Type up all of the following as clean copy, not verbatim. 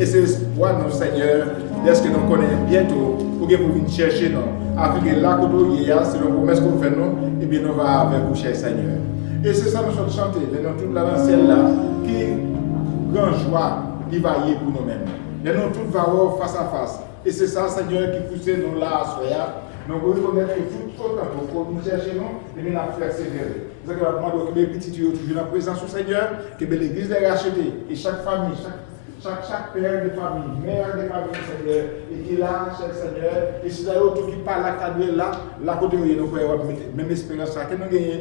Et c'est l'espoir, nous, Seigneur, est-ce que nous connaissons bientôt pour que vous veniez chercher nous. Afin que là, c'est le promesse que vous faites nous, et bien nous va avec vous, cher Seigneur. Et c'est ça nous sommes chanter, nous toute la lancelle là, qui grande joie d'évaluer pour nous-mêmes. Et nous tous va face à face. Et c'est ça, Seigneur, qui pousse nous là à soir. Nous reconnaissons que tout autant pour nous chercher nous, et bien nous persévérer. Nous allons demander que les petits toujours dans la présence du Seigneur, que l'église est rachetée, et chaque famille, chaque père de famille, mère de famille, Seigneur, et qui est là, cher Seigneur, et si d'ailleurs tout qui parle là, côté où nous pouvons avoir même espérance, que nous gagnons,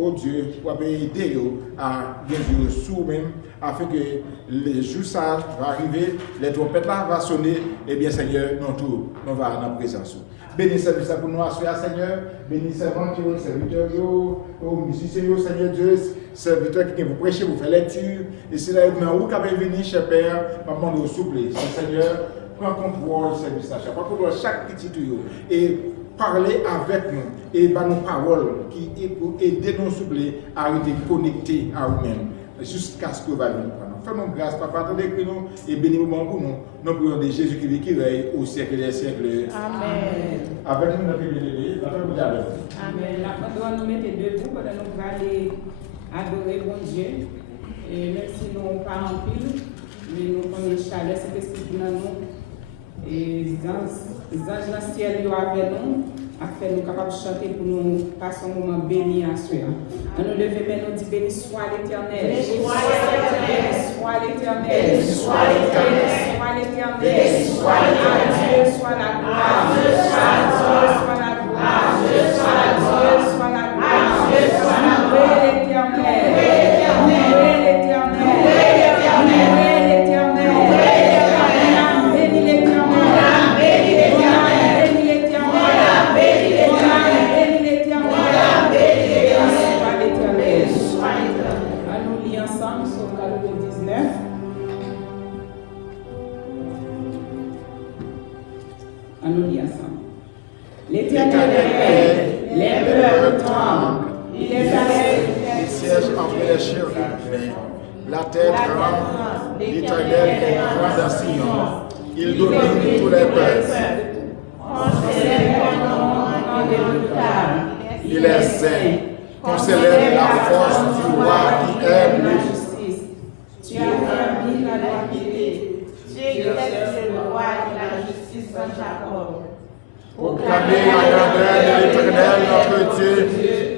oh Dieu, pour aider à gagner sous même, afin que les jours ça va arriver, les trompettes là vont sonner, et bien Seigneur, nous va dans la présence. Bénis service pour nous assurer, Seigneur. Bénis serviteurs, serviteurs, musiciens, Seigneur Dieu, serviteurs qui vous prêchez, vous faites lecture. Et c'est là où vous avez venu, cher Père, maman, nous souple. Seigneur, prends contrôle du service, prends contrôle chaque petit tuyau. Et parler avec nous, et par nos paroles qui est pour aider nos souplés à rester connectés à vous-même, jusqu'à ce que vous allez nous prendre. Fais-nous grâce, Papa, attendez que nous, et bénis-nous pour nous. Nous prions de Jésus qui vit, qui règne au siècle des siècles. Amen. Avec nous, notre bénédiction, la femme vous avec nous. Amen. La pendant nous mettre debout, pendant nous aller adorer bon Dieu. Et même si nous n'avons pas en pile, mais nous prenons une chaleur, c'est esprit dans nous. Et les anges dans le ciel sont avec nous, afin de nous capables de chanter pour nous passer un moment béni à soi. On nous lever, mais nous dit béni soit l'Éternel. Béni soit l'Éternel. Béni soit l'Éternel. Béni soit l'Éternel. Dieu soit la gloire. Dieu soit la gloire. Dieu soit la gloire. Dieu soit la gloire. Dieu soit la gloire. L'Éternel. L'Éternel est, les peurs tremblent, il est assis, il siège entre les chefs humains. La terre tremble, l'Éternel est grand dans Sion, il domine tous les peuples. On célèbre son nom redoutable, il est saint, qu'on célèbre la force du roi qui aime la justice. Tu as permis la droiture, tu exerces le roi et la justice en Jacob. Proclamez la grandeur de l'Éternel, notre Dieu,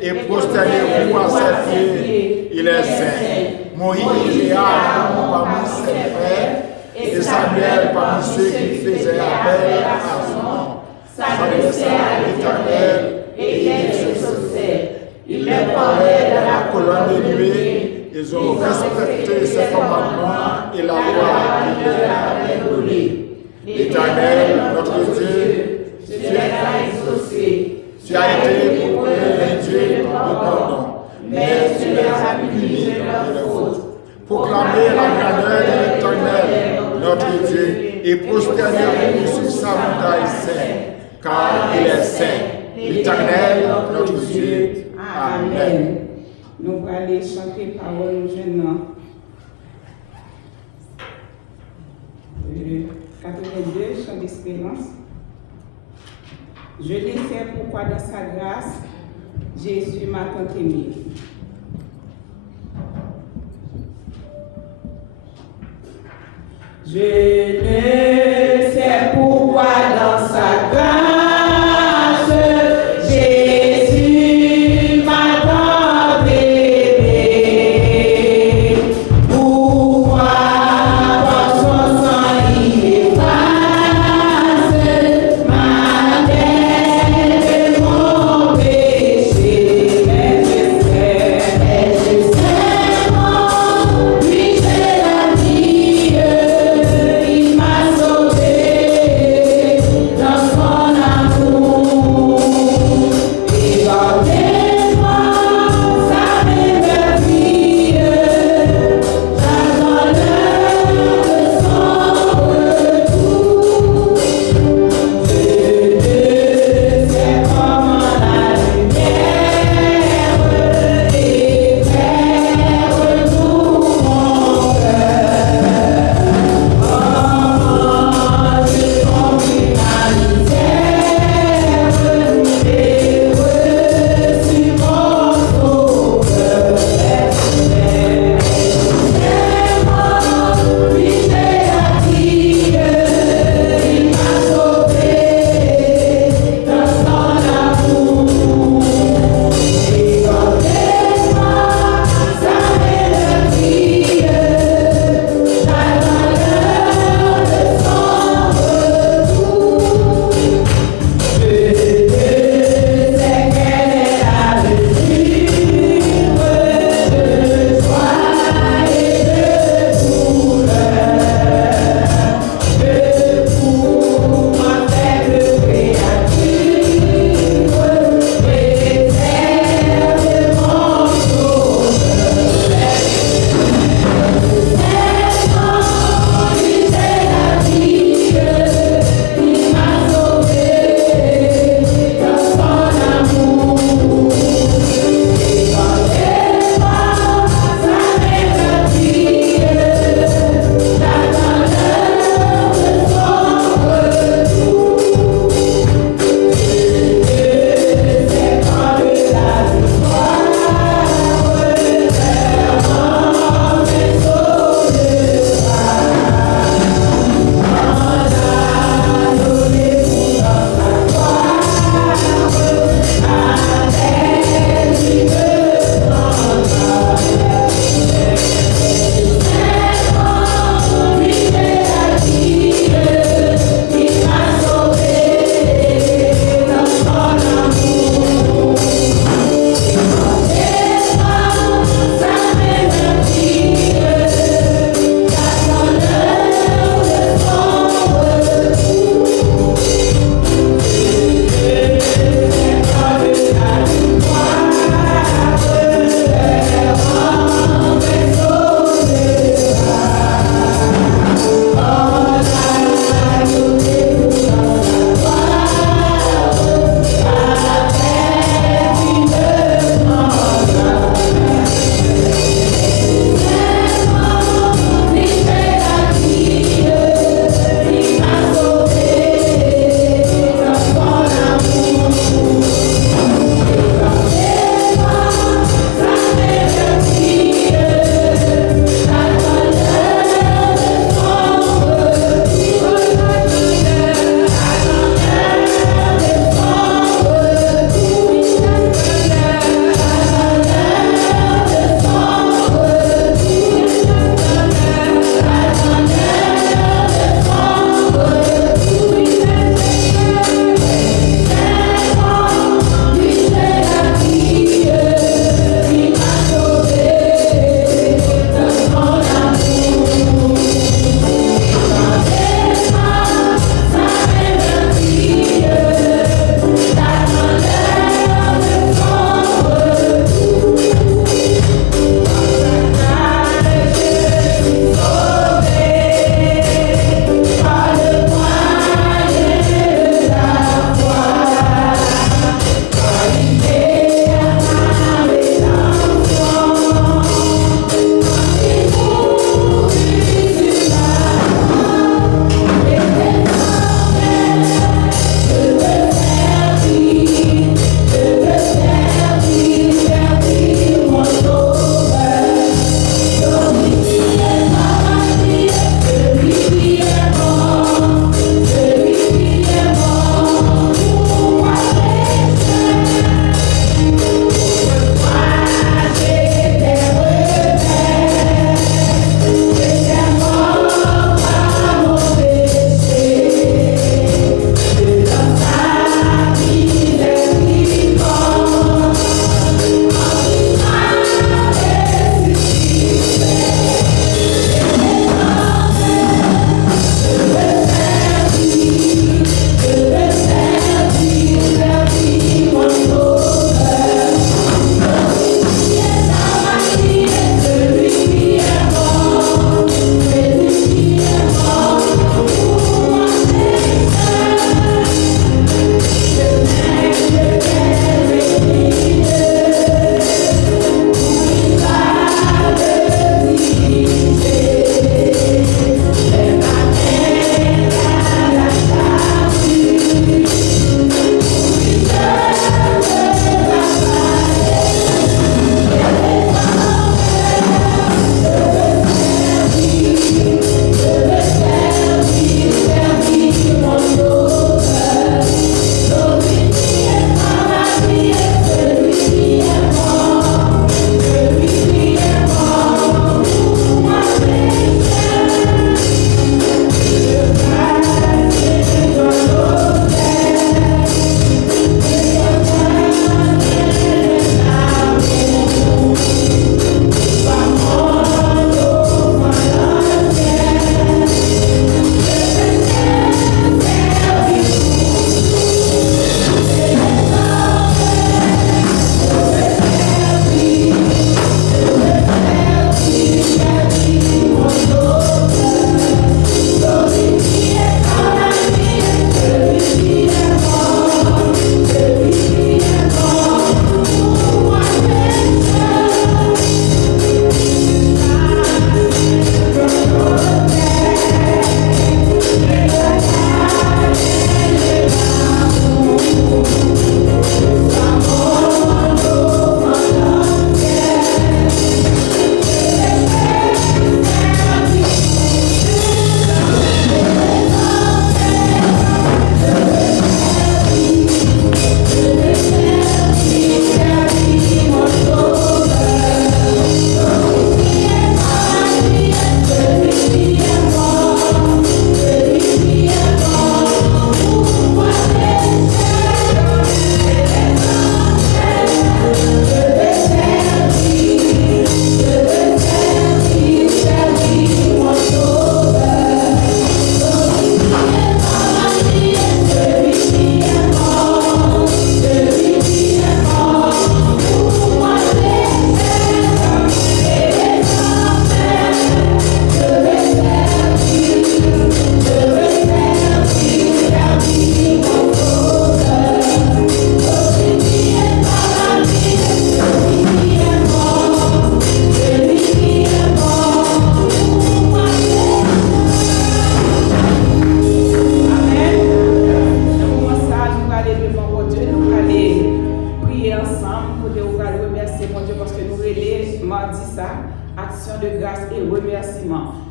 et prosternez-vous à ses pieds. Il est saint. Moïse et Aaron parmi ses frères, et Samuel parmi ceux qui faisaient appel à son nom, s'adressaient à l'Éternel et il exauçait. Il leur parlait dans la colonne de nuée. Ils ont respecté ses commandements et la loi qu'il leur avait donnée. L'Éternel, notre Dieu, tu as exaucé, tu as été pour eux un Dieu de pardon, mais tu les as punis de leurs fautes. Proclamez la grandeur de l'Éternel, notre Dieu, et prosternez-vous sur sa montagne sainte, car il est saint. L'Éternel, notre Dieu. Amen. Nous allons aller chanter parole jeune. 82, chant d'espérance. Je l'ai fait pourquoi dans sa grâce, Jésus m'a tant aimé. Je ne sais pourquoi dans sa grâce, Jésus m'a tant aimé. Pourquoi dans son sang il efface ma dette et mon péché. Mais je sais, lui c'est la vie, il m'a sauvé.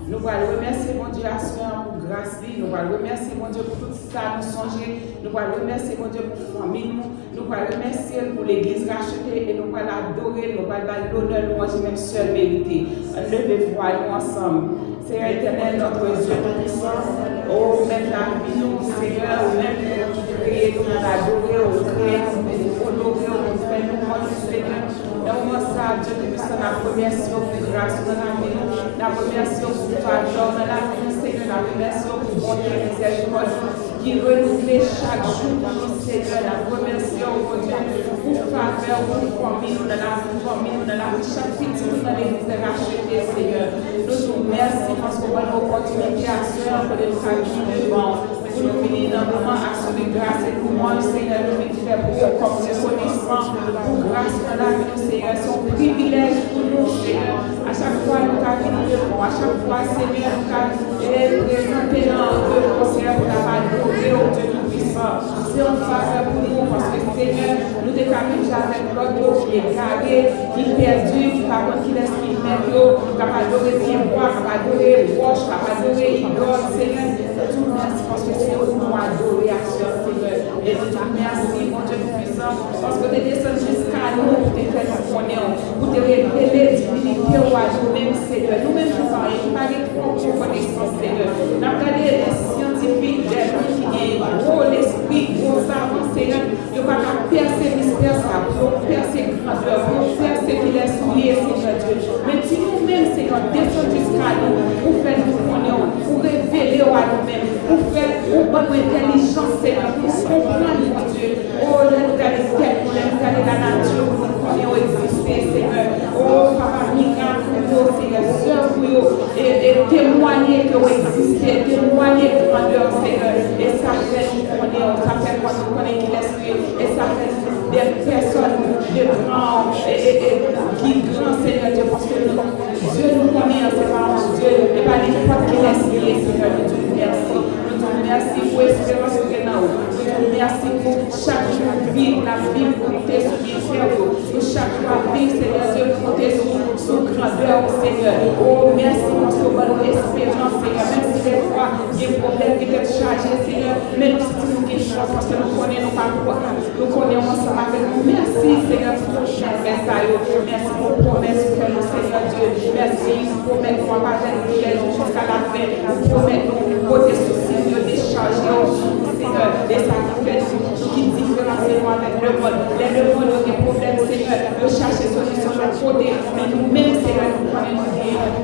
Nous allons remercier mon Dieu à ce pour grâce. Nous allons remercier mon Dieu pour tout ça, nous songer. Nous allons remercier mon Dieu pour la famille. Nous allons remercier pour l'église rachetée et nous allons adorer, nous allons donner l'honneur, louange et même seul mérité. Levez-vous nous ensemble. Seigneur éternel, notre Dieu tout-puissant, oh, même la vie, nous, Seigneur, même nous créer, nous adorer, nous créer, nous honorer, nous faire nous, Seigneur. Dans mon ça, Dieu tout-puissant, la première pour grâce dans la vie, la première pour faveur dans la vie, Seigneur, la première pour bonté et miséricorde qui renouvelle chaque jour dans nos Seigneur, la première mon Dieu, pour faveur, pour famille, dans la famille, dans la chaque petite dans l'église rachetée, Seigneur. Nous vous remercions parce qu'on a l'opportunité à ce pour les familles devant. Pour nous venir dans le moment action de grâce et pour moi, Seigneur, nous venons faire pour comme reconnaissant pour grâce dans la vie, Seigneur. C'est un privilège pour nous, Seigneur. À chaque fois, nous avons devant. À chaque fois, Seigneur, nous avons présenté dans le conseil pour la adorer au Dieu tout-puissant. C'est un faveur pour nous parce que, Seigneur, nous déclarons avec l'autre qui est carré, qui est perdu, qui ne pas qui laisse qui met l'eau, qui va adorer bien bois, qui va adorer roche, qui va adorer idole, Seigneur. Tout merci parce que c'est nous adoration, Seigneur. Et tout merci, mon Dieu tout-puissant, parce que tu es descendu jusqu'à nous pour te faire nous connaître, pour te révéler divinité au nous-mêmes, Seigneur. Nous-mêmes, nous parlons, nous parlons trop de connaissance, Seigneur. Nous avons regardé les scientifiques, les gens qui ont l'esprit, gros savants, Seigneur. Nous ne pouvons pas percer mystère, pour percer grandeur, pour percer qui laisse lier, Seigneur Dieu. Mais si nous-mêmes, Seigneur, descendons jusqu'à nous, pour faire nous connaître, pour révéler à nous-mêmes, pour faire bonne intelligence, Seigneur, pour comprendre, mon Dieu. Oh, nous allons pour la nature, pour nous connaître exister, Seigneur. Oh, Papa, miracle, Seigneur, soeur, et témoigner que vous existez, témoigner de grandeur, Seigneur. Et ça fait nous connaître, ça fait quoi nous connaître qui l'esprit, et ça fait des personnes de grands et qui grand, Seigneur Dieu, parce que Dieu nous connaît, c'est pas mon Dieu, et pas n'importe qui laisse lier, Seigneur Dieu, merci. Merci pour l'espérance que nous avons. Merci pour chaque jour vivre la vie pour compter sur les frères. Pour chaque jour vivre, Seigneur Dieu, compter sur grandeur, Seigneur. Oh, merci pour ce bonne espérance, Seigneur. Même si des fois, il y a des problèmes qui peuvent charger, Seigneur. Mais nous sommes des choses parce que nous connaissons pas quoi. Nous connaissons ensemble avec nous. Merci, Seigneur, pour tout chaque message. Merci pour la promesse que nous, Seigneur Dieu. Merci pour mettre nous en partage jusqu'à la fin. Pour mettre nous côté soucis. Seigneur, des sacrifices qui différencient avec le monde. Les monde ont des problèmes, Seigneur, de chercher solution de côté. Mais nous-mêmes, Seigneur, nous prenons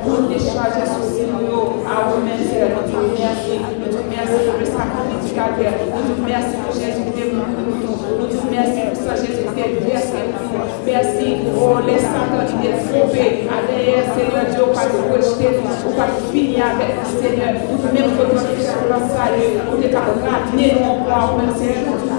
pour décharger soucis à vous-même, Seigneur. Nous te remercions. Nous te remercions pour le sacrifice du calvaire. Nous te remercions pour Jésus qui est mort pour nous. Nous te remercions pour ça, Jésus qui est versé pour nous. Merci pour les Satan qui est trompé. Derrière, Seigneur Dieu, pas de rejeter, ou pas de finir avec le Seigneur. Nous te même pour notre salut. Pour te ramener nous encore, merci,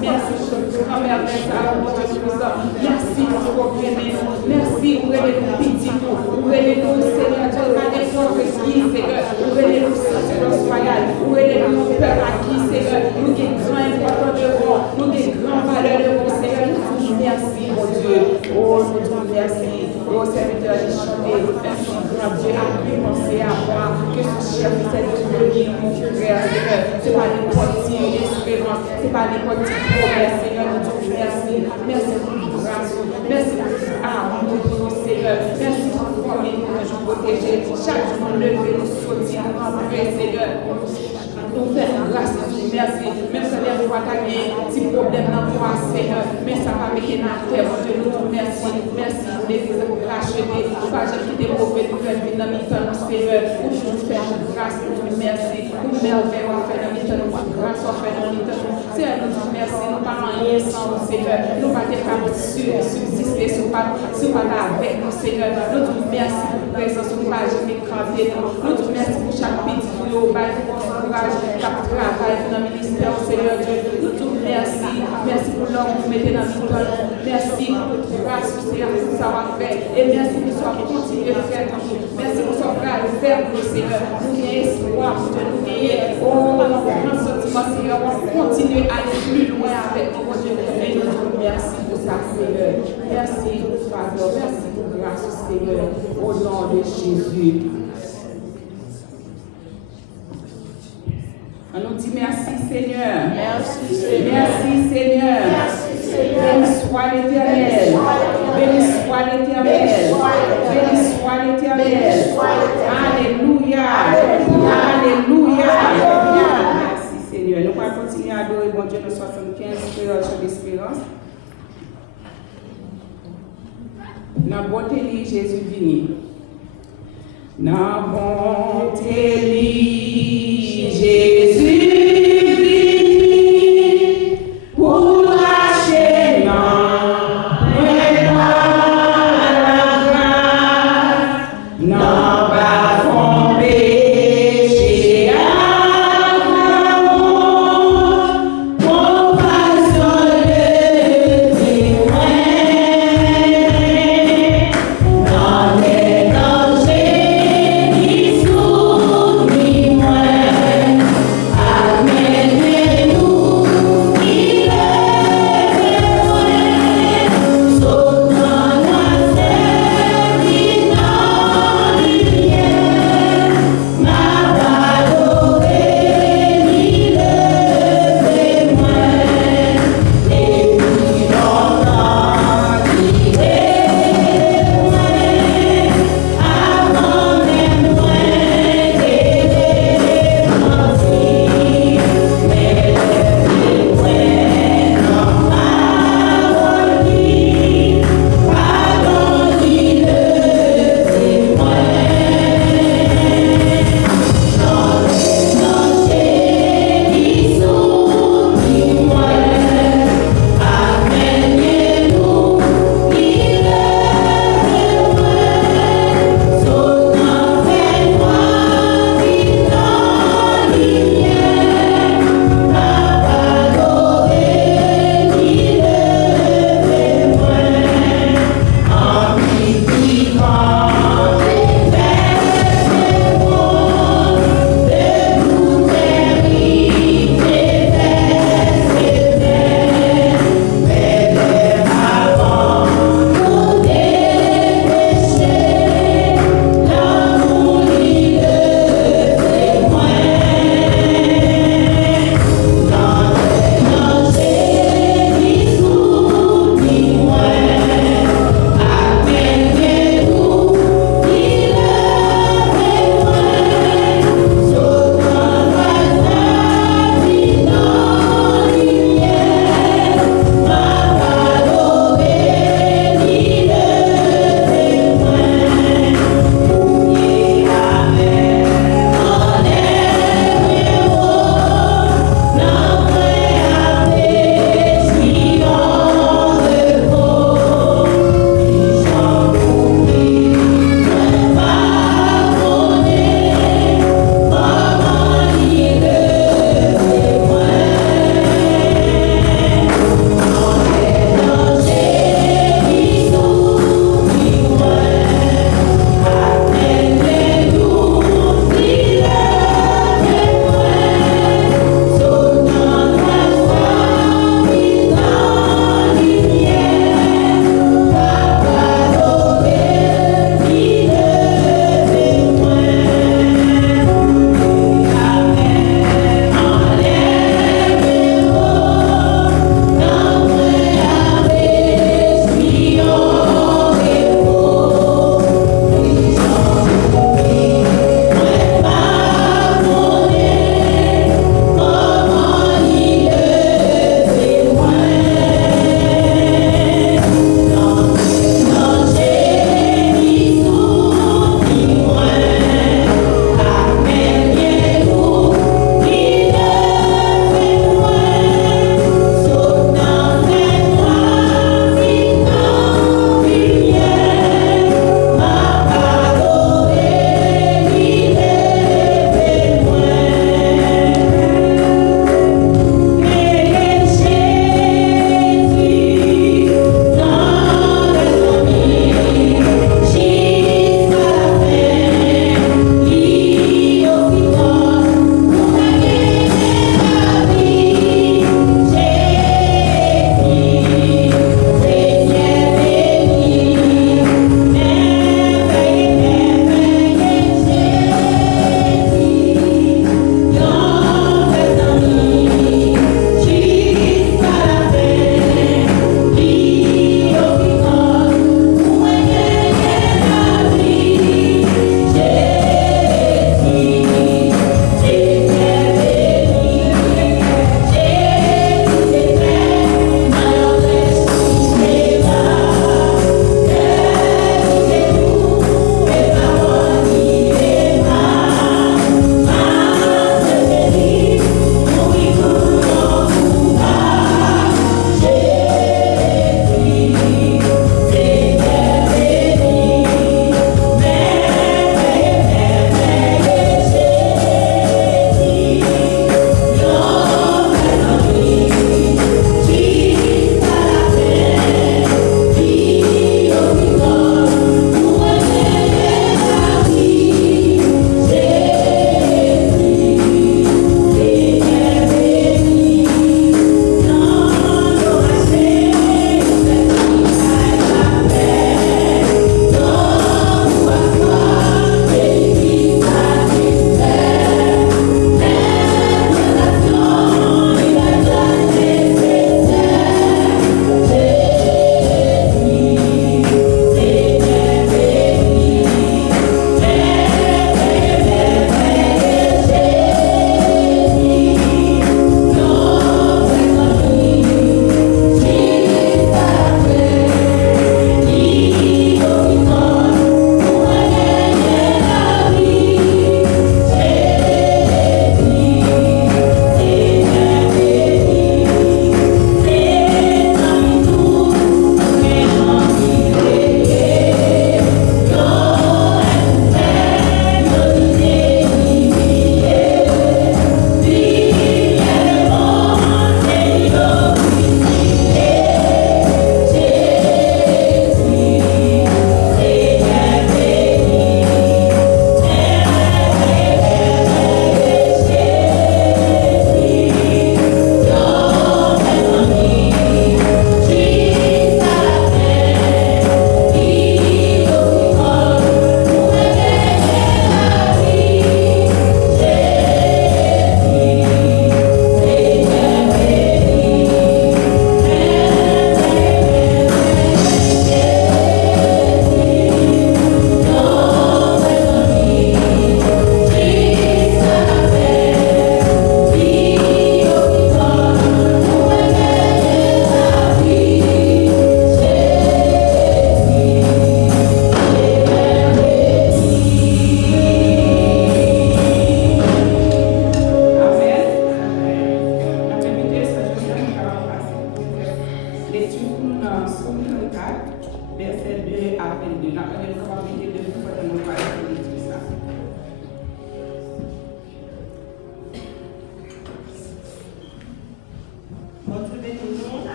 merci pour grand-mère, merci à mon Dieu puissant, merci pour vous aimer, merci pour aimer nous petit, pour aimer nous, Seigneur Dieu, pas n'importe qui, Seigneur, pour aimer nous, sacerdoce royal, pour aimer nous, peuple acquis, Seigneur, nous qui grand important devant, nous qui grand valeur devant, Seigneur, nous merci, mon Dieu, oh, nous merci, oh, serviteur de chanter, merci, grand Dieu, a pu penser à moi, que ce chef, c'est de venir, mon frère, Seigneur, c'est pas n'importe qui espérance, c'est pas n'importe qui promesse, Seigneur, nous te merci, merci pour notre grâce, merci pour amour pour nous, Seigneur, merci pour nous former, nous protéger, chaque jour nous lever, nous sortir, nous rentrer, Seigneur, nous faire grâce, merci, même si les fois qu'il y a un petit problème dans toi, Seigneur, mais ça va mettre dans la terre, mon Dieu, nous te merci, merci pour l'église pour racheter, pour pas jamais quitter mauvais nouvelles, mais dans le temps, Seigneur, pour nous faire grâce, nous te merci, pour nous merveille, on fait dans le temps, grâce, on fait dans le temps, Seigneur, nous te merci, nous parlons rien sans vous, Seigneur, nous pas être capables de subsister, si vous pas avec nous, Seigneur, nous te merci pour la présence, nous pas jamais crampé, nous te merci pour chaque petit boulot, pour courage, pour travail dans le ministère, Seigneur Dieu, nous te merci, merci pour l'homme que vous mettez dans le temps, merci pour votre grâce, Seigneur, pour ce savoir-faire, et merci pour ce que vous continuez de faire pour nous, merci pour ce que vous allez faire pour nous, Seigneur, nous ayons espoir, pour nous ayons, oh, un grand sentiment, Seigneur, on continue à aller plus loin avec nous, mon Dieu, et nous te merci pour ça, Seigneur, merci pour faveur, merci pour grâce, Seigneur, au nom de Jésus. Seigneur. Merci Seigneur. Merci Seigneur. Merci Seigneur. Béni soit l'Éternel. Béni soit l'Éternel. Béni soit l'Éternel. Alléluia. Alléluia. Merci Seigneur. Nous allons continuer à adorer bon Dieu dans 75 créations d'espérance. Dans la bonté de Jésus vini. Dans la bonté de Jésus vini. Pour lâcher non pas fond péché à l'amour, compassion de témoin, dans les dangers qui souffrent, ni moins.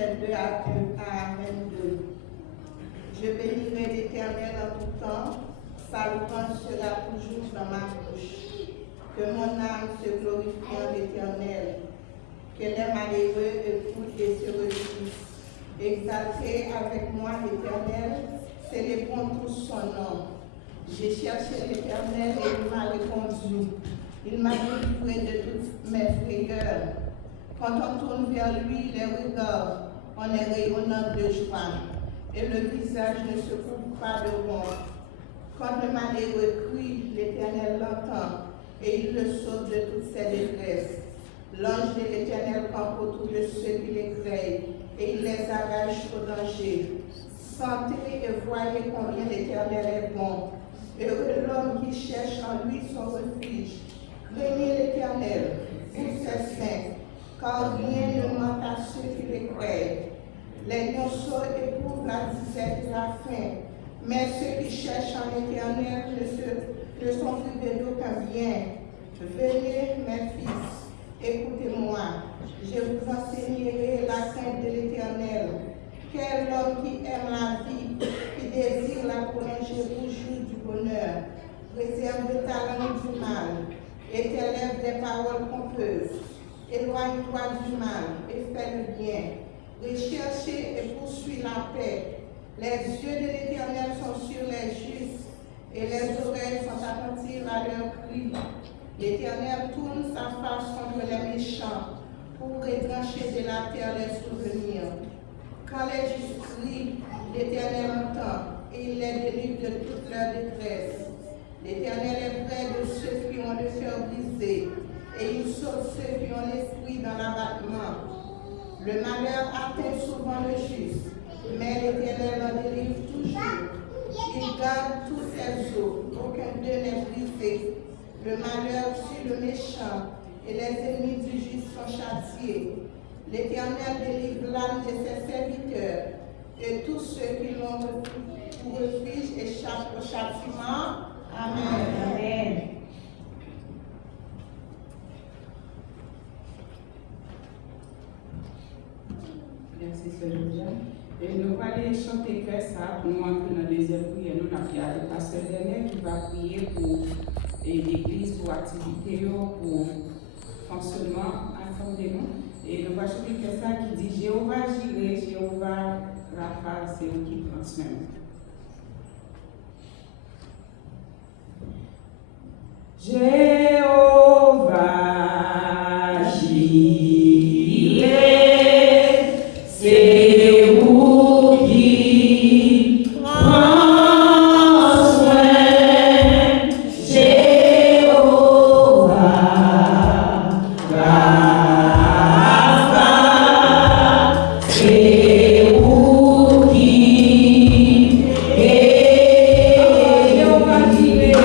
verset 2 à 22. Je bénirai l'Éternel en tout temps, sa louange sera toujours dans ma bouche. Que mon âme se glorifie en l'Éternel, que les malheureux écoutent et se réjouissent. Exaltez avec moi l'Éternel, célébrons tous son nom. J'ai cherché l'Éternel et il m'a répondu. Il m'a délivré de toutes mes frayeurs. Quand on tourne vers lui les regards, on est rayonnant de joie, et le visage ne se couvre pas de honte. Quand le malheureux crie, l'Éternel l'entend, et il le sauve de toutes ses détresses. L'ange de l'Éternel campe autour de ceux qui les craignent, et il les arrache au danger. Sentez et voyez combien l'Éternel est bon. Heureux l'homme qui cherche en lui son refuge. Craignez l'Éternel, vous ses saints, car rien ne manque à ceux qui les craignent. Les lionceaux éprouvent la disette et la faim, mais ceux qui cherchent en l'Éternel ne sont privés d'aucun bien. Venez, mes fils, écoutez-moi, je vous enseignerai la crainte de l'Éternel. Quel homme qui aime la vie, qui désire la prolonger pour jouir du bonheur, réserve de ta langue du mal, et t'élève des paroles pompeuses. Éloigne-toi du mal et fais le bien. Recherchez et poursuis la paix. Les yeux de l'Éternel sont sur les justes, et les oreilles sont attentives à leurs cris. L'Éternel tourne sa face contre les méchants, pour retrancher de la terre les souvenirs. Quand les justes crient, l'Éternel entend, et il les délivre de toute leur détresse. L'Éternel est près de ceux qui ont le cœur brisé, et il sauve ceux qui ont l'esprit dans l'abattement. Le malheur atteint souvent le juste, mais l'Éternel en délivre toujours. Il garde tous ses os, aucun d'eux n'est brisé. Le malheur tue le méchant, et les ennemis du juste sont châtiés. L'Éternel délivre l'âme de ses serviteurs, et tous ceux qui l'ont pour refuge échappent au châtiment. Amen. Amen. Merci, Sœur Josiane. Et nous allons aller chanter que ça pour nous entrer dans la deuxième prière. Nous avons gardé le pasteur Daniel qui va prier pour l'église, pour l'activité, pour le fonctionnement. Attendez-nous. Et nous allons chanter que ça qui dit Jéhovah Jireh, Jéhovah Rapha, c'est eux qui transmettent. Jéhovah Jireh, c'est vous qui prend soin. Jéhovah Rapha, c'est vous qui Jéhovah Jireh.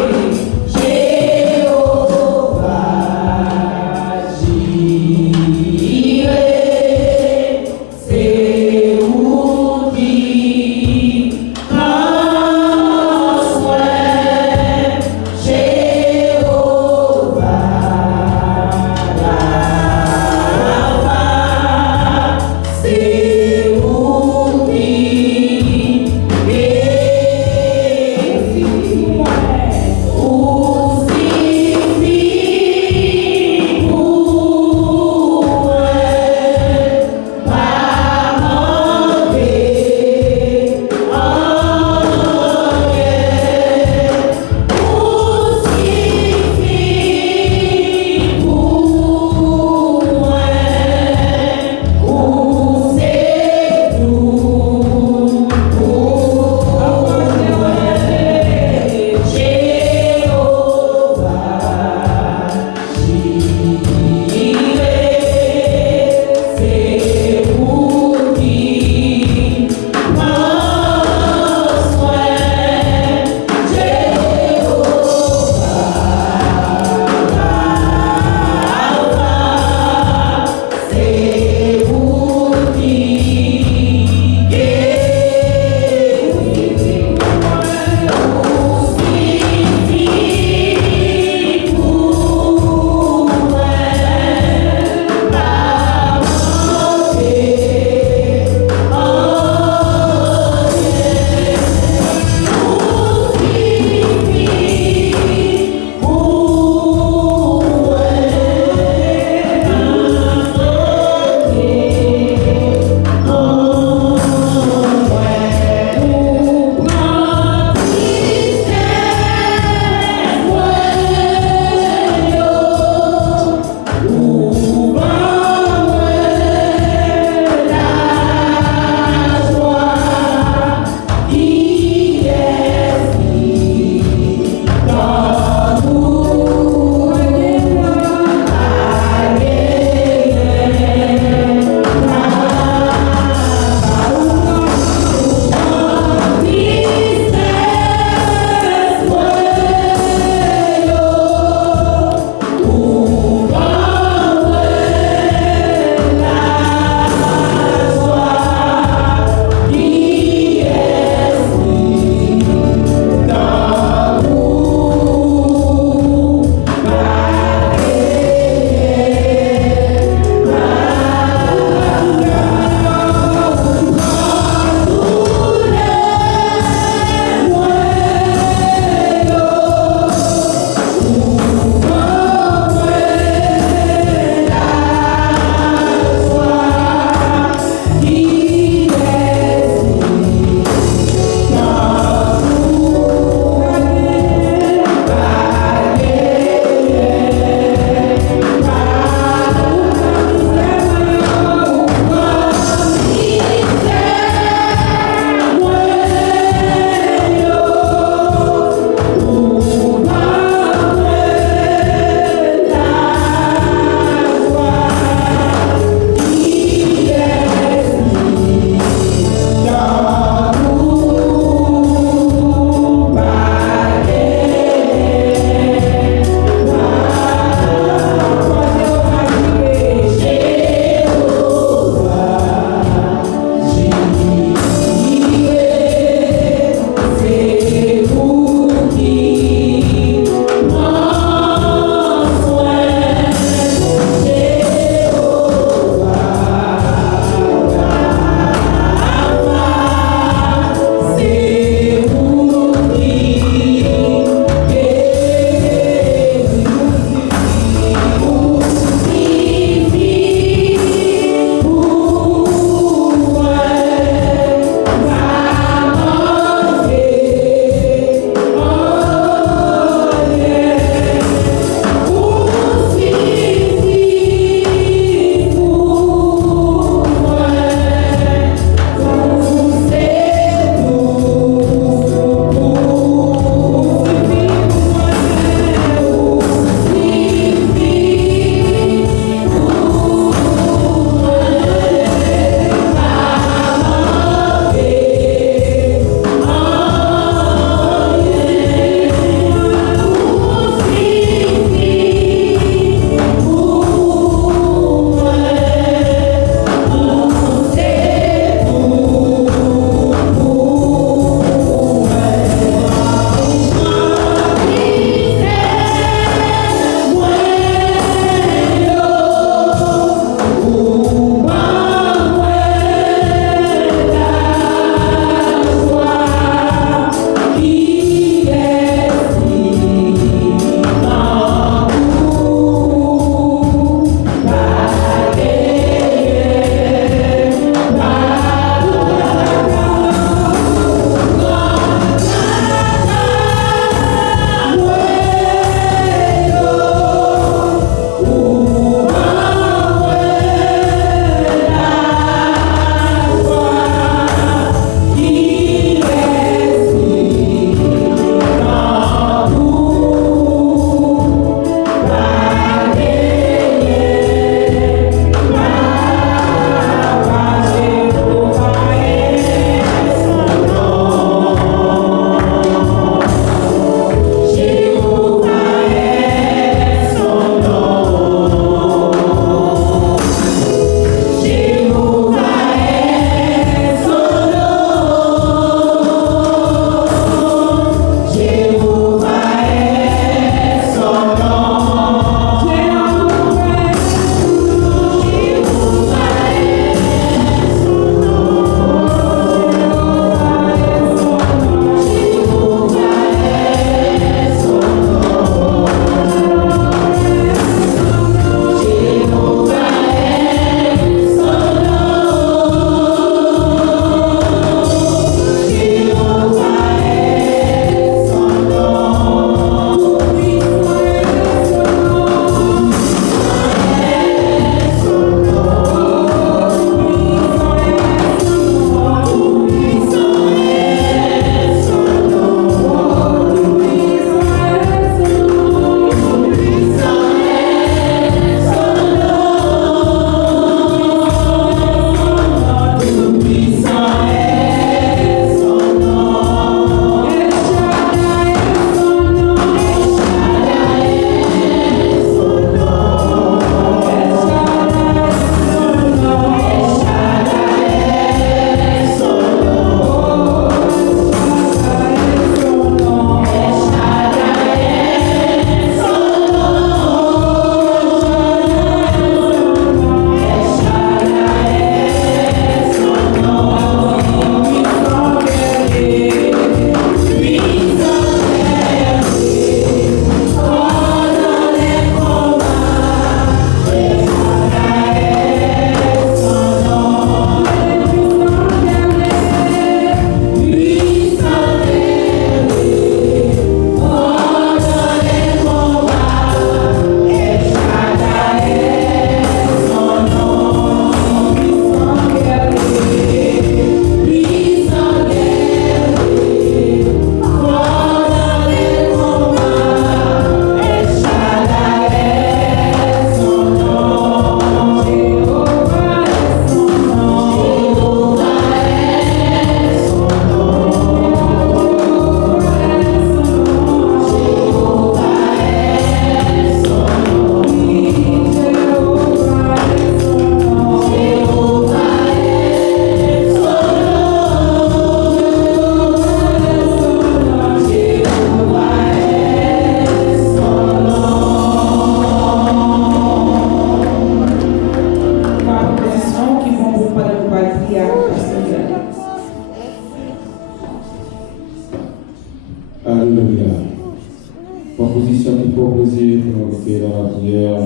pour plaisir pour nous quitter dans la prière,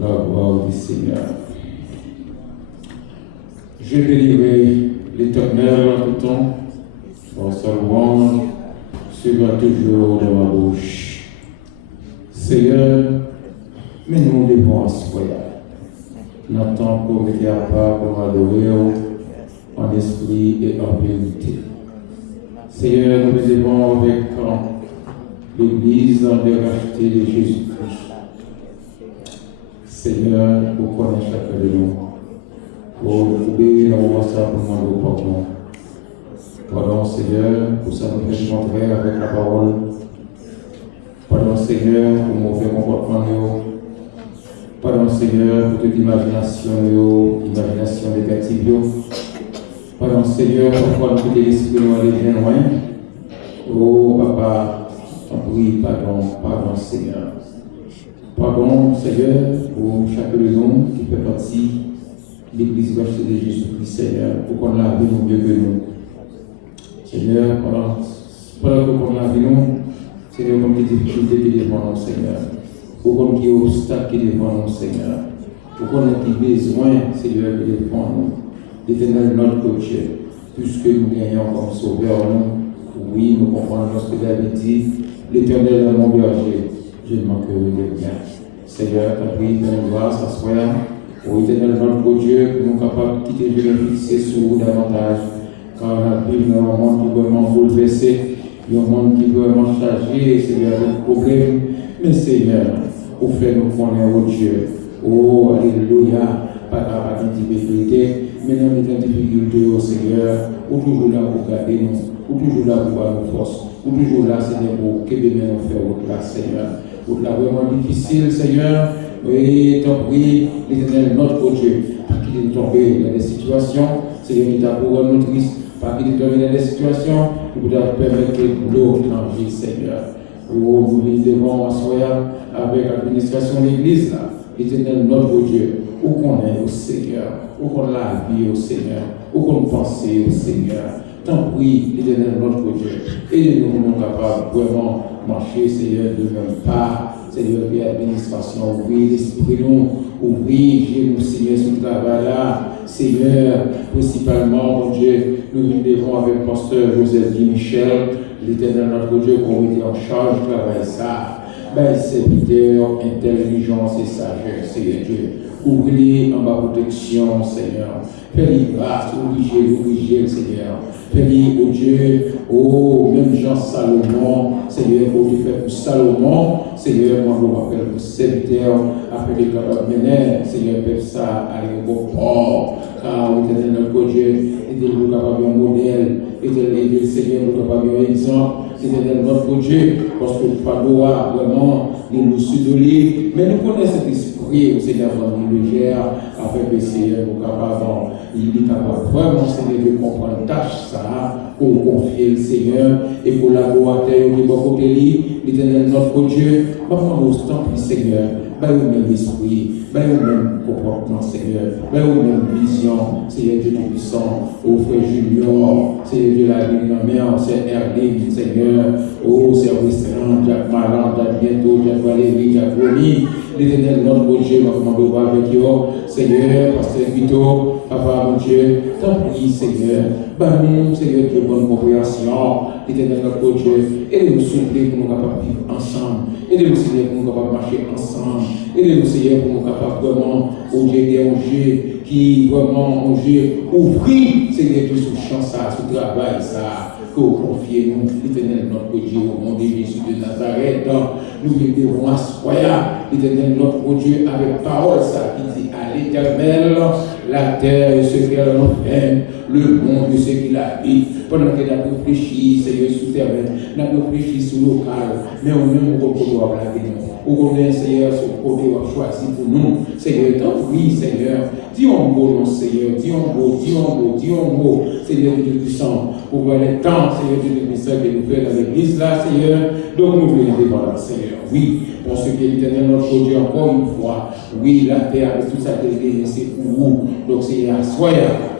la gloire du Seigneur. Je bénirai l'Éternel en tout temps, dans sa louange sera toujours dans ma bouche. Seigneur, mais nous devons asseoir. N'attends qu'on mette à part pour adorer en esprit et en vérité. Seigneur, nous devons avec l'Église de racheter de Jésus-Christ. Seigneur, vous connaissez chacun de nous. Pour obéir dans vos ça pour demander pardon. Pardon, Seigneur, pour ça nous fait montrer avec la parole. Pardon, Seigneur, pour mauvais comportement. Pardon, Seigneur, pour toute imagination négative. Pardon, Seigneur, parfois nous quitter l'esprit nous aller bien loin. Oh, Papa, on prie, pardon, Seigneur. Pardon, Seigneur, pour chacun de nous qui fait partie de l'Église de Jésus-Christ, Seigneur, pour qu'on la vie mieux que nous. Seigneur, pendant qu'on la vie nous, Seigneur, comme des difficultés qui devant nous, Seigneur. Pour qu'on ait des obstacles qui devant nous, Seigneur. Pour qu'on ait besoin, Seigneur, qui devant nous. L'Éternel, notre Dieu, puisque nous gagnons comme sauveur, nous, oui, nous comprenons ce que David dit. L'Éternel est mon berger, je ne manquerai de rien. Seigneur, ta prière, nous voir s'asseoir. Ô Éternel, notre Dieu, que nous sommes capables de quitter Dieu et fixer sur vous davantage. Car on vit dans un monde qui est vraiment bouleversé, un monde qui est vraiment chargé, Seigneur, de problèmes. Mais Seigneur, au fait, nous connaissons, ô Dieu. Oh, alléluia, pas de difficulté. Mais dans les difficultés, ô Seigneur, ou toujours là pour garder nous, ou toujours là pour avoir nos forces, ou toujours là, Seigneur, pour que nous faire votre place, Seigneur. Pour là vraiment difficile, Seigneur. Oui, t'en prie, l'Éternel, notre Dieu, pas qu'il est tombé dans des situations, Seigneur, qui t'a pour nous tristes, pas qu'il est tombé dans des situations, pour nous permettre que l'eau tranquille, Seigneur. Oh, nous devons asseoir avec l'administration de l'Église, là, l'Éternel, notre Dieu, où qu'on est au Seigneur, où qu'on la vie au Seigneur, où qu'on pense au Seigneur. Tant pis, l'Éternel, notre Dieu, et nous sommes capables vraiment marcher, Seigneur, de même pas. Seigneur, que l'administration, ouvrir l'esprit nous, ouvrir, nous, Seigneur, ce travail-là. Seigneur, principalement, mon Dieu, nous devons avec Pasteur Joseph Guy Michel, l'Éternel, notre Dieu, pour mettre en charge du travail ça. Ben, serviteur, intelligence et sagesse, Seigneur Dieu. Ouvrez en ma protection, Seigneur. Fais-lui grâce, ouvrir, Seigneur. Fais-lui, oh Dieu, oh, même Jean Salomon, Seigneur, oh Dieu, fait pour Salomon, Seigneur, moi je m'appelle pour serviteur, après les capables mener, Seigneur, fais ça à l'aéroport, car vous êtes notre Dieu, aidez-nous capable un modèle, aidez le Seigneur, nous capable un exemple, c'est notre Dieu, parce que le fardeau a vraiment nous sudolés, mais nous connaissons cet esprit, au Seigneur, nous le gère, afin que le Seigneur nous capable, il est capable vraiment, Seigneur, de comprendre la tâche, ça, pour confier le Seigneur, et pour collaborateur de bon côté, l'Éternel, notre Dieu, vraiment, nous sommes, Seigneur, au même esprit, au même comportement, Seigneur, au même vision, Seigneur Dieu Tout-Puissant, au frère Junior, Seigneur Dieu la vie de mère, c'est Erling, Seigneur, au service Jacques Malan, Jacques Bientôt, Jacques Valérie, Jacques Rony, l'Éternel, notre Dieu, ma commande avec vous, Seigneur, Pasteur Vito, Papa, mon Dieu, tant pis, Seigneur, nous, Seigneur Dieu, bonne compréhension, l'Éternel, notre Dieu, et nous souffler pour nous capables de vivre ensemble, et nous, Seigneur, pour nous capables de marcher ensemble, et nous, Seigneur, pour nous capables vraiment, au Dieu des qui vraiment, au Dieu, ouvrir, Seigneur Dieu, sous chance, sous travail, ça, que vous confiez nous, l'Éternel, notre Dieu, au nom de Jésus de Nazareth, nous devons asseoir, l'Éternel, notre Dieu, avec parole, ça, qui dit à l'Éternel, la terre et ce qu'elle en fait, le monde et ce qu'il habite, pendant que nous avons réfléchi, Seigneur, sous terre, nous avons réfléchi sous local, mais on même au côté de la vie. Au côté, Seigneur, ce côté a choisi pour nous, Seigneur, tant oui, Seigneur, dis un mot, non, Seigneur, dis un mot, Seigneur, Dieu puissant, pour voir le temps, Seigneur, Dieu puissant, que nous faisons dans l'église là, Seigneur, donc nous voulons devant la Seigneur, oui, pour ce qui est l'éternel, notre Dieu, encore une fois, oui, la terre, avec tout ça, c'est pour vous, donc Seigneur, soyez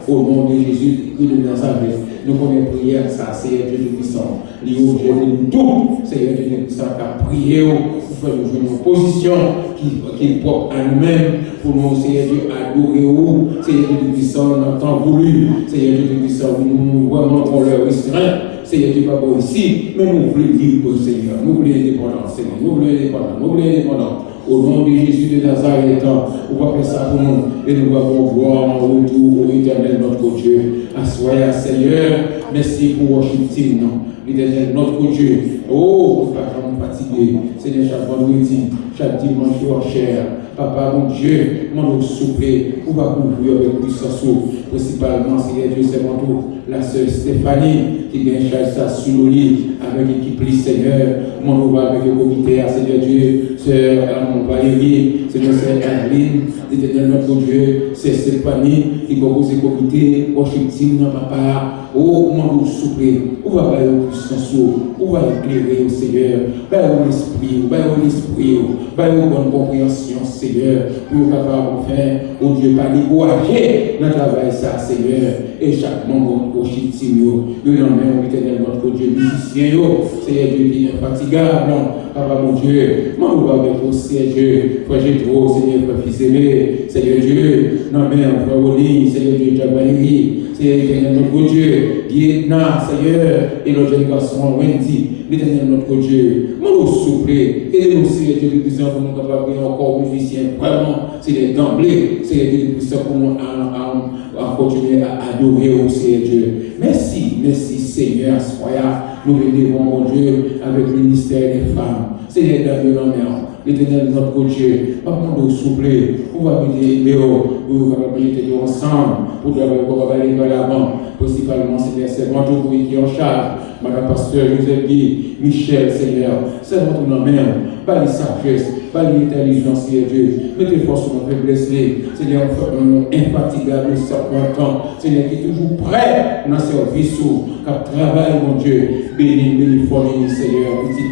au nom de Jésus, de Nazareth, nous connaissons prière, ça, Seigneur Dieu Tout-Puissant. L'objet de tout, Seigneur Dieu Tout-Puissant, qui a prié pour faire nous jouer une position qui est propre à nous-mêmes, pour nous, Seigneur Dieu, adorer, Seigneur Dieu Tout-Puissant, dans temps voulu, Seigneur Dieu Tout-Puissant, nous vraiment qu'on leur restreint, Seigneur Dieu, pas ici, mais nous voulons libre, Seigneur, nous voulons indépendance, Seigneur, nous voulons indépendance, nous voulons indépendance. Au nom de Jésus de Nazareth, on va faire ça pour nous et nous allons voir en retour au éternel notre Dieu. Assoyez, Seigneur, merci pour worship team, l'éternel notre Dieu. Oh, pas vraiment fatigué, Seigneur, chaque vendredi, chaque dimanche, en chair. Papa, mon Dieu, mon souple, on va couvrir avec puissance, principalement, Seigneur Dieu, c'est mon tour. La sœur Stéphanie, qui vient charger ça sous le lit, avec l'équipe, Seigneur, mon va avec le comité, Seigneur Dieu, sœur Valérie, Seigneur, sœur Adeline, l'éternel notre Dieu, c'est Stéphanie, qui compose le comité, worship team, papa, oh, mon souple, on va avoir puissance, on va éclairer au Seigneur, par l'esprit, par une bonne compréhension, Seigneur, pour nous capables de faire, oh Dieu, pas décourager dans le travail, ça, Seigneur, et chaque membre au chitime, nous l'emmènons, l'éternel notre Dieu, musicien, Seigneur Dieu, qui est infatigable, papa, mon Dieu, mon va avec vous, Seigneur Dieu, frère Jétro, Seigneur, frère fils aimé, Seigneur Dieu, non, mais frère Oli, Seigneur Dieu, Jabaléry, Seigneur notre Dieu, Guiedna, Seigneur, et le jeune garçon, Wendy, l'éternel notre Dieu, mon souple, et nous, Seigneur Dieu, nous disons, pour nous capables encore musicien, vraiment, c'est d'emblée, Seigneur Dieu, pour nous à continuer à adorer au Seigneur Dieu. Merci, Seigneur, soyez, nous venons, mon Dieu, avec le ministère des femmes, Seigneur, dans le nom l'éternel notre Dieu, pas nous souple, on va venir, nous allons ensemble, pour aller vers l'avant, principalement, Seigneur, c'est mon tour qui est en charge, Madame Pasteur Joseph Michel, Seigneur, c'est notre nom même, pas les sagesse, pas l'intelligence, Seigneur Dieu, mettez force sur notre faiblesse, Seigneur, infatigable, serpentant, Seigneur, qui est toujours prêt dans le service, qui travaille, mon Dieu, béni, formé, Seigneur, petite,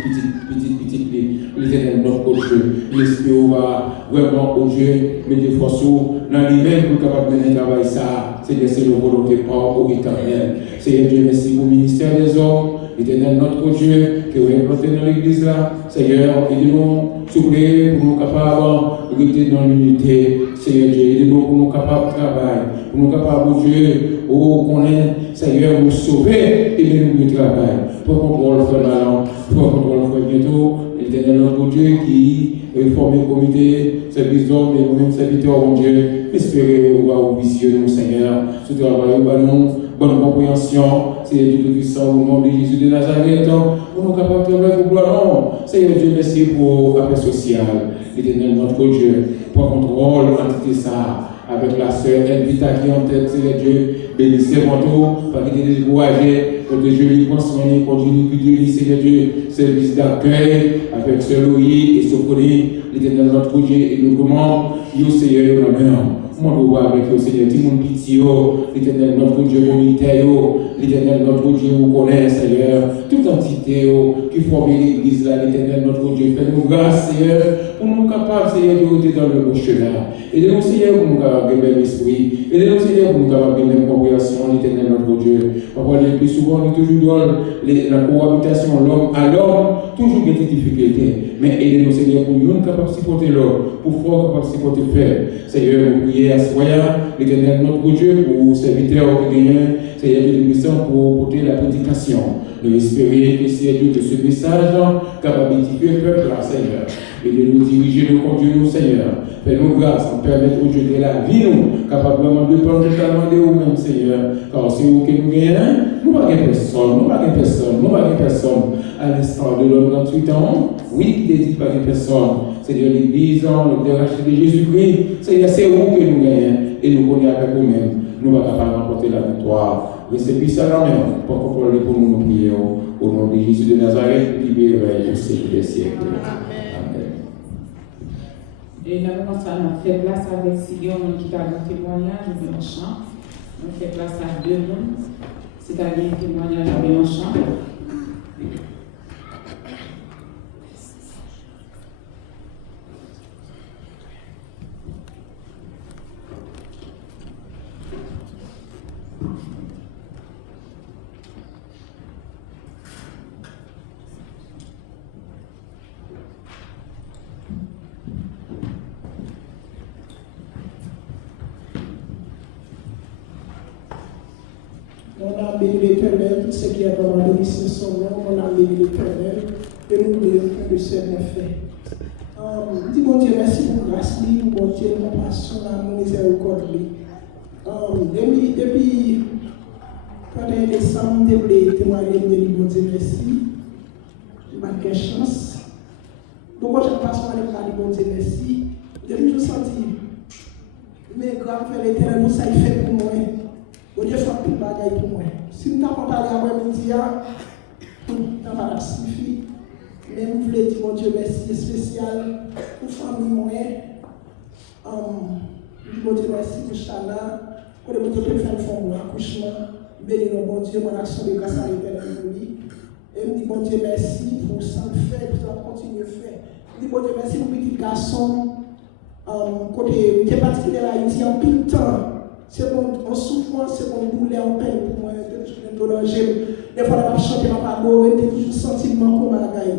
l'éternel notre Dieu, l'esprit va vraiment au Dieu, mettez force dans lui-même pour capable de mener travail ça, Seigneur, c'est le volonté par au éternel. Seigneur Dieu, merci pour le ministère des hommes, l'éternel notre Dieu, que vous implantez dans l'église là, Seigneur, aidez-nous, s'il vous plaît, pour nous capables de rester dans l'unité, Seigneur Dieu, aidez-nous pour nous capables de travailler, pour nous capables, Dieu, qu'on est, Seigneur, nous sauver et de nous travailler, pour qu'on pourra le faire maintenant, pour qu'on pourra le faire bientôt, l'éternel notre Dieu qui formé le comité, service d'hommes et nous-mêmes serviteurs, mon Dieu, espérez au vicieux, nous, Seigneur, ce travail, nous, bonne compréhension, Seigneur Dieu Tout-Puissant, au nom de Jésus de Nazareth, pour nous capables de travailler pour gloire, Seigneur Dieu, merci pour l'affaire sociale, l'éternel notre Dieu, pour contrôle, entité ça, avec la sœur Elvita qui est en tête, Seigneur Dieu, bénissez votre pas qu'il est découragé, protégez les soigner, continuez de Seigneur Dieu, service d'accueil, avec Sœur Louis et Sophie, l'éternel notre Dieu, et nous comment, yo Seigneur, la main. Moi, je vois avec le Seigneur, tout le monde pitié, l'éternel notre Dieu, militaire, l'éternel notre Dieu, vous connaît, Seigneur, toute entité qui forme l'église là, l'éternel notre Dieu, fais-nous grâce, Seigneur, pour nous capables, Seigneur, de rester dans le bon chemin. Aidez-nous, Seigneur, pour nous capables de même esprit. Aidez-nous, Seigneur, pour nous capables de même compréhension, l'éternel notre Dieu. Parfois, le plus souvent, nous toujours dans la cohabitation, l'homme à l'homme, toujours des difficultés. Mais aidez-nous, Seigneur, pour nous capables de supporter l'homme, pour fort capable de supporter le frère. Seigneur, nous prions à soyez, l'éternel notre Dieu, pour serviteurs qui gagnent, Seigneur Dieu de puissant, pour porter la prédication. Nous espérons que Seigneur Dieu de ce message, capable d'édifier le peuple, Seigneur, et de nous diriger, de conduire nous, Seigneur. Fais-nous grâce, nous permettre au Dieu de la vie, nous, capable vraiment de prendre totalement de vous-même, Seigneur. Car c'est vous que nous gagnons, nous ne pas personne. À l'instant de l'homme 28 ans, oui, il dit pas de personne. Seigneur, l'Église, le déraché de Jésus-Christ, Seigneur, c'est vous que nous gagnons, et nous connaissons avec vous-même. Nous ne pouvons pas remporter la victoire. Laissez puissant la main, pour qu'on puisse pour nous prier au nom de Jésus de Nazareth, qui vit au siècle des siècles. Amen. Et nous avons fait place avec Sion qui a un témoignage de un chant. On fait place à deux mondes, c'est-à-dire un témoignage de un chant. Mon âme bénit l'Éternel, tout ce qui est dans la bénédiction son nom, mon âme bénit l'Éternel, et nous voulons que de ses bienfaits. Dis mon Dieu, merci pour grâce, pour mon Dieu, compassion, amour, miséricorde. Depuis 31 décembre, je voulais témoigner de mon Dieu, merci. Je n'ai pas de chance. Donc, quand je passe par les mon Dieu, merci. J'ai toujours senti, mais grand frère l'Éternel, pour ça, il fait pour moi. Bon Dieu, fait plus de bagaille pour moi. Si nous n'avons pas parlé à moi, midi, ça va suffire. Mais je voulais dire, mon Dieu, merci spécial pour la famille, moi. Mon Dieu, merci pour Chana. Pour le Dieu, peut faire un accouchement. Bénis nous, bon Dieu, mon action de grâce à l'Éternel. Et me dit, bon Dieu, merci pour ça le fait, pour ça continuer à faire. Je dis, bon Dieu, merci pour petit garçon. Côté, je suis parti de l'Haïti en pile temps. C'est bon, en souffrance, c'est bon, douleur, en peine pour moi. Je suis danger. Des fois, je chanter ma parole, je toujours sentiment comme un gars.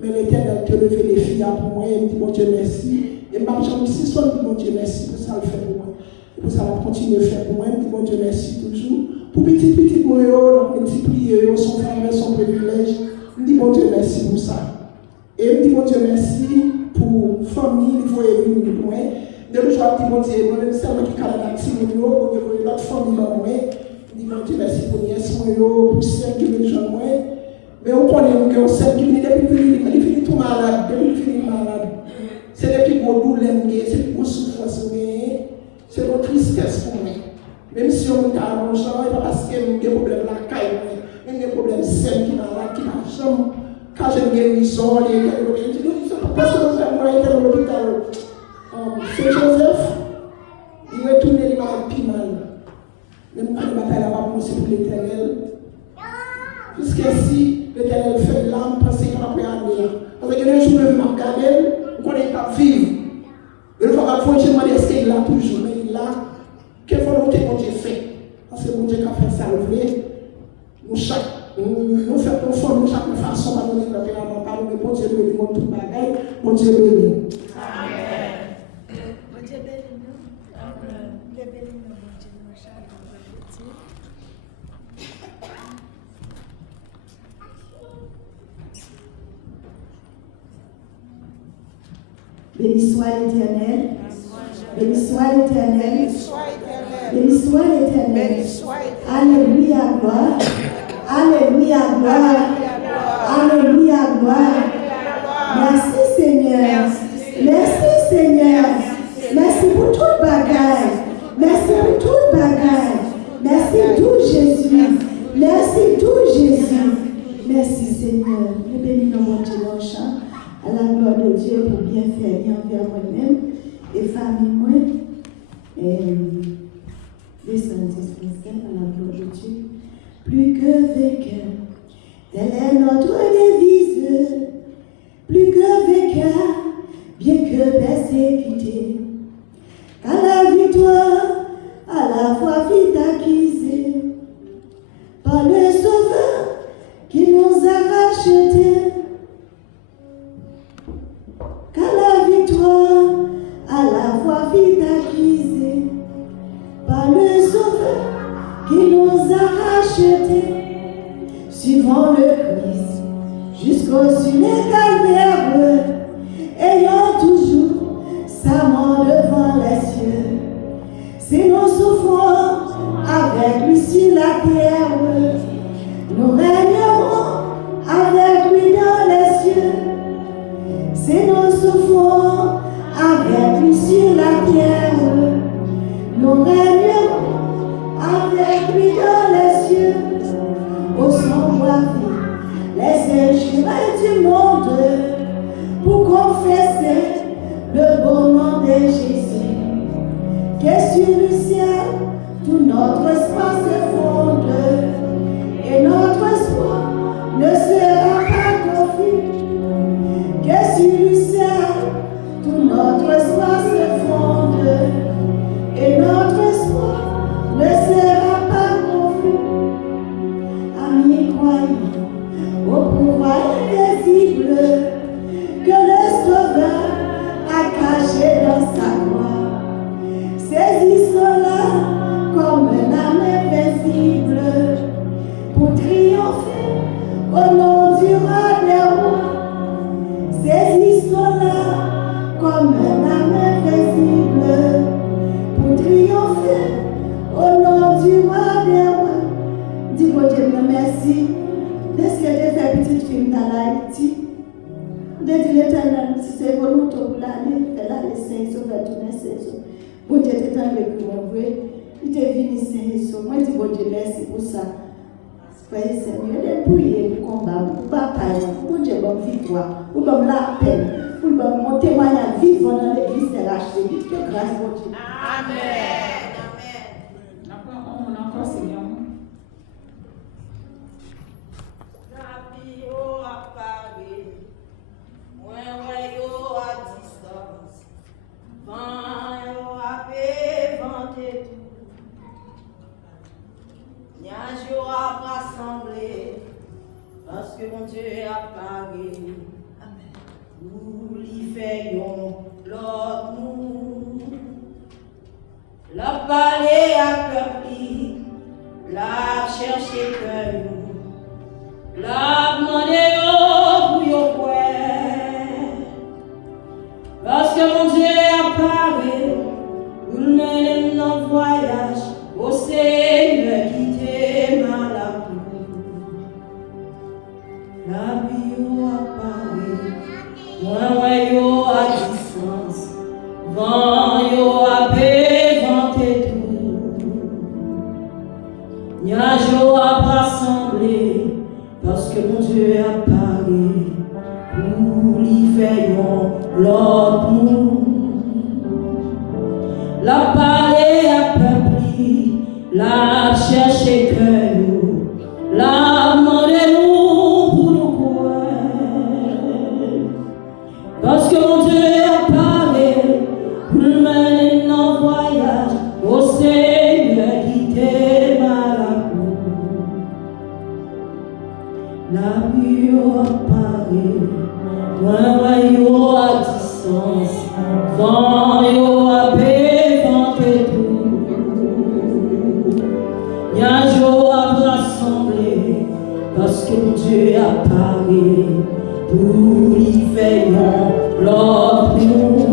Mais l'Éternel te levé les filles pour moi. Et me dit, bon Dieu, merci. Et je me dis, si soit bon Dieu, merci pour ça le fait pour moi. Et pour ça, va continuer à faire pour moi. Je me dis, bon Dieu, merci toujours. Pour petit moi, multiplier son faveur, son privilège. Je me dis, bon Dieu, merci pour ça. Et je me dis, bon Dieu, merci pour la famille, il faut venir pour moi. De le jour, je dis, bon Dieu, moi-même, c'est moi qui suis là, si vous voulez, notre famille, moi, je dis, bon Dieu, merci pour nièce, pour celle qui veut gens, moi. Mais on connaît que celle qui vient depuis qu'il finit tout malade, depuis qu'il finit malade. C'est depuis qu'on douleur, c'est depuis qu'on souffrance, c'est notre tristesse pour moi. Même si on est à l'argent, pas parce qu'il y a des problèmes de la caille, il y a des problèmes sains qui malade, qui n'a jamais. Quand j'ai une guérison, parce que nous avons été dans l'hôpital. C'est Joseph, il est retourné les malades plus mal. Même quand la bataille là-bas, c'est pour l'Éternel. Jusqu'ici, l'Éternel fait l'âme penser qu'on a pris à venir. Parce que les jours où je me regarde, on ne connaît pas vivre. Il faut que je me demande est-ce qu'il est là toujours. Mais il est là. Quelle volonté que Dieu fait? Parce que mon Dieu a fait ça, nous chaque. Nous faisons conforme de chaque façon à nous développer à mon parole, mais bon Dieu bénit mon tout bagaille, bon Dieu bénit. Amen. Bon Dieu bénit nous. Amen. Dieu bénit nous, bon Dieu, nous charge de Béni soit l'Éternel. Béni soit l'Éternel. Béni soit l'Éternel. Alléluia, gloire. Alléluia, gloire. Alléluia, gloire. Merci Seigneur. Merci Seigneur. Merci pour toute bagaille. Merci pour toute bagaille. Merci tout Jésus. Merci tout Jésus. Merci Seigneur. Nous bénissons mon Dieu mon chant. À la gloire de Dieu pour bien faire envers moi-même et famille moi. Et descendez à la gloire de Dieu. Plus que vainqueur, telle est notre devise. Plus que vainqueur, bien que persécuté. Car la victoire, à la fois vite acquise par le Sauveur qui nous a rachetés. Car la victoire, à la fois vite acquise par le Sauveur qui nous a rachetés, suivant le Christ jusqu'au sur les calvaires, ayant toujours sa main devant les cieux. Si nous souffrons avec lui sur la terre, nous régnerons avec lui dans les cieux. Si nous souffrons avec lui sur la terre, nous régnerons avec lui dans les cieux. Osons braver les injures du monde pour confesser le bon nom de Jésus. Que sur le ciel, tout notre espoir se fonde et notre espoir ne sera pas confus. Que sur le ciel, tout notre espoir se fonde et notre espoir ne sera pas confus. Amis croyants, au pouvoir invisible que le Sauveur a caché dans sa gloire, saisissons-la comme un âme Merci l'Éternel, si c'est volonté pour l'année, elle a les saisons, elle va tourner saison. Bon Dieu, t'es avec mon vrai, il t'est venu saison. Moi, je dis bon Dieu, merci pour ça. Frère Seigneur, les prier pour combat, pour bataille, pour Dieu, bonne victoire, pour donner la peine, pour mon témoignage vivant dans l'église de racheter. Que grâce, mon Dieu. Amen. On a encore Seigneur. Yo a Paris, moi yo à distance, yo a péventé tout, yo a rassemblé, parce que mon Dieu a Paris, nous lui faisons l'autre nous, la palais a peuplé, la cherché que nous. La demandé pour yo ouais, parce que mon Dieu apparaît, pour le mener dans voyage, au Seigneur qui t'aime à la cour. La vie yo apparaît, moi ouais yo à distance, vent yo a béventé tout, nuage yo a rassemblé. Parce que mon Dieu a parlé, pour lui faisons l'autre monde. La palais a peuplé, la cherché que nous, la demandé nous pour nous croire. Parce que mon Dieu a parlé, pour le mener dans voyage, au Seigneur qui t'aime à la cour. La vie a Paris, moi yo à distance, vent yo a béventé tout, yo a rassemblé, parce que mon Dieu a parlé, pour y faisons l'autre nous.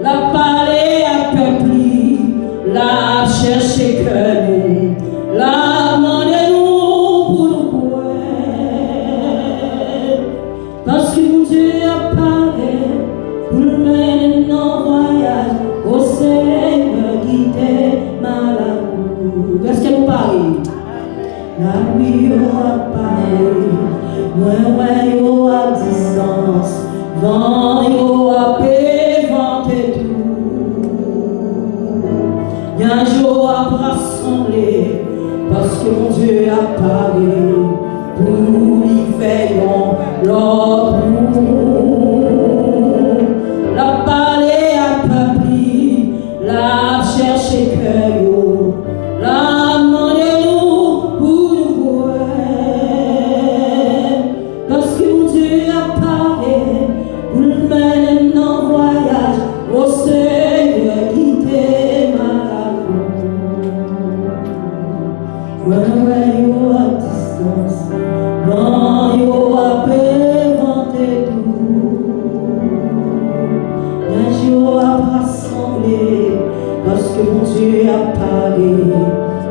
La palais a peuplé, la cherché que nous, la demandé parce que mon Dieu apparaît pour le mener dans voyage au Seigneur qui t'aime à la cour. Est-ce que nous parlons? La nuit apparaît, moi yo à distance, vent yo a péventé tout. Y'a jour à rassembler, parce que mon Dieu apparaît pour y faisons l'autre la palais a peuplé, la cherché que yo, la demandé nous pour nous voir. Parce que mon Dieu apparaît, pour le mener dans voyage, au Seigneur qui t'aime à la cour. Ouais, yo à distance. Quand yo a péventé tout, yo a rassemblé, parce que mon Dieu a parlé,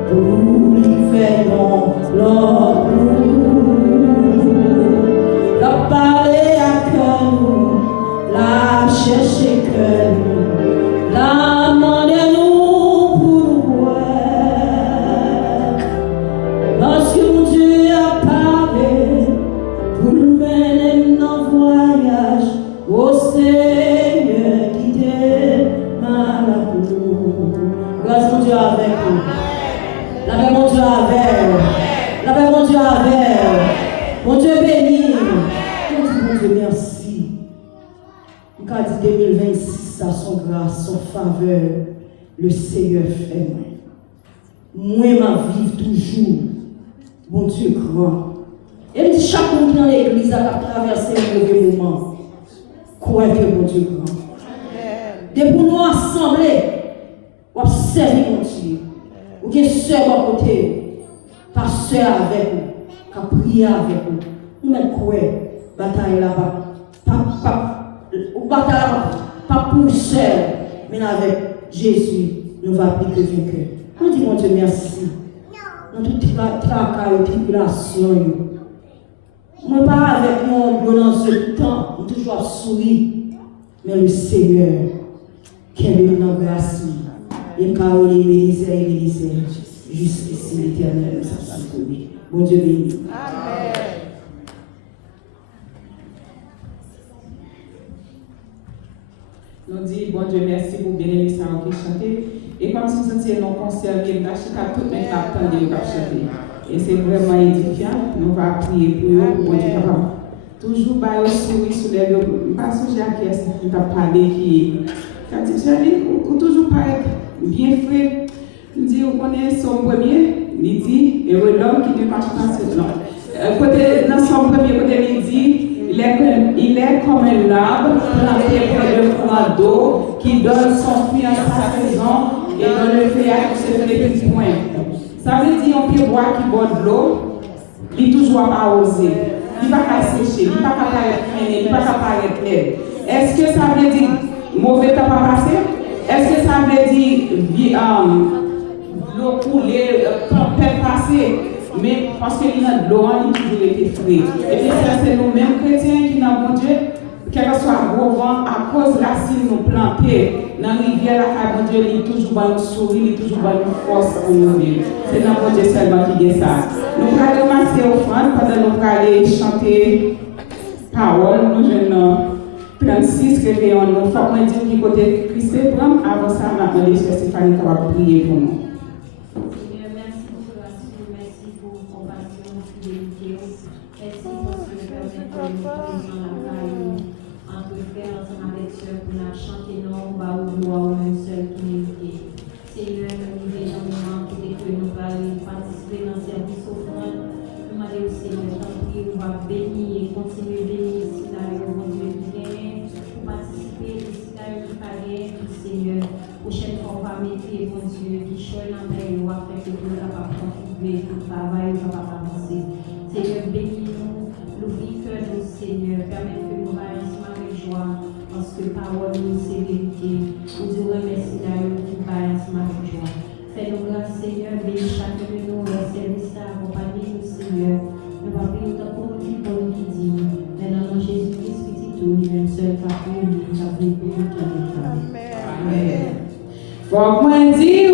pour lui faisons l'autre nous. La palais à cœur nous, la cherché que nous, la demandé nous pour nous voir. Parce que mon Dieu a parlé, pour le mener dans voyage, au Seigneur qui t'aime à la cour. Grâce mon Dieu avec vous. La paix mon Dieu avec. La paix mon Dieu avec. Mon Dieu béni. Mon Dieu merci. En cas de 2026, à son grâce, son faveur, le Seigneur fait moi. Moi, ma vie toujours. Mon Dieu grand. Et me dit chaque monde dans l'église a traversé un mauvais moment. Croyez que mon Dieu grand. Et pour nous assembler, on va servir mon Dieu. Ou bien soeur à côté, pasteur avec nous, qui prier avec nous. Nous même croyez, bataille là-bas. Bataille là-bas, pas pour seul, mais avec Jésus, nous va appliquer le vainqueur. Nous disons mon Dieu merci. Dans toute tribulation, Moi, pas avec mon dans ce temps, je toujours sourire. Mais le Seigneur, qui est venu dans la grâce, il m'a béni, jusqu'ici l'éternel, ça va trouver. Bon Dieu béni. Amen. Nous disons, bon Dieu, merci pour bien aimer ça qui chanter. Et comme si vous étiez non concerné, nous achetons tout le monde attendre de chanter. Et c'est vraiment édifiant. Nous allons prier pour eux, bon Dieu, capable. Toujours par le sourire sur les yeux. Pas songer à qui est-ce qui t'a parlé qui. Quand tu dis, ou toujours pas bien frais. Il dit, vous connaissez son premier, il dit, heureux l'homme qui ne marche pas sur l'homme. Côté, dans son premier côté, il dit, il est comme un arbre planté près d'un courant d'eau qui donne son fruit en sa saison et dont le feuillage se fait petits points. Ça veut dire un pied bois qui boit de l'eau, il est toujours arrosé. Il ne va pas sécher, il ne va pas paraître il ne va pas paraître laid. Est-ce que ça veut dire mauvais temps pas passé? Est-ce que ça veut dire l'eau coulée, tempête passée? Mais parce qu'il y a de l'eau, il a toujours été frais. Et puis c'est nous-mêmes chrétiens qui n'avons bon Dieu, quel que soit le gros vent, à cause de la cime nous planter dans la rivière, la bon Dieu, il est toujours dans le sourire, il est toujours dans une force pour nous vivre. C'est dans bon Dieu seulement qui dit ça. Nous allons ramasser offrande pendant que nous allons chanter parole, nous jeunes 36 réveillons nous. Il faut qu'on dise qui côté Christ est prendre, avant ça, maintenant, les chers Stéphanie va prier pour nous. Prochaine fois, on va mettre, mon Dieu, qui choisit dans la vie, on va faire que tout le monde contribuer, tout le travail, on va avancer. Seigneur, bénis-nous, l'oublie que nous, Seigneur, permets que nous agissions avec joie, parce que parole nous, c'est vérité. Nous disons merci d'ailleurs qui agissions avec joie. Fais-nous grâce, Seigneur, bénis chacun de nous, le service à accompagner nous, Seieur. Nous va prier autant pour nous qui dit, mais dans le nom de Jésus-Christ, petit tout, il y a une seule parole, nous avons pour nous qui est. Amen. Faut qu'on dise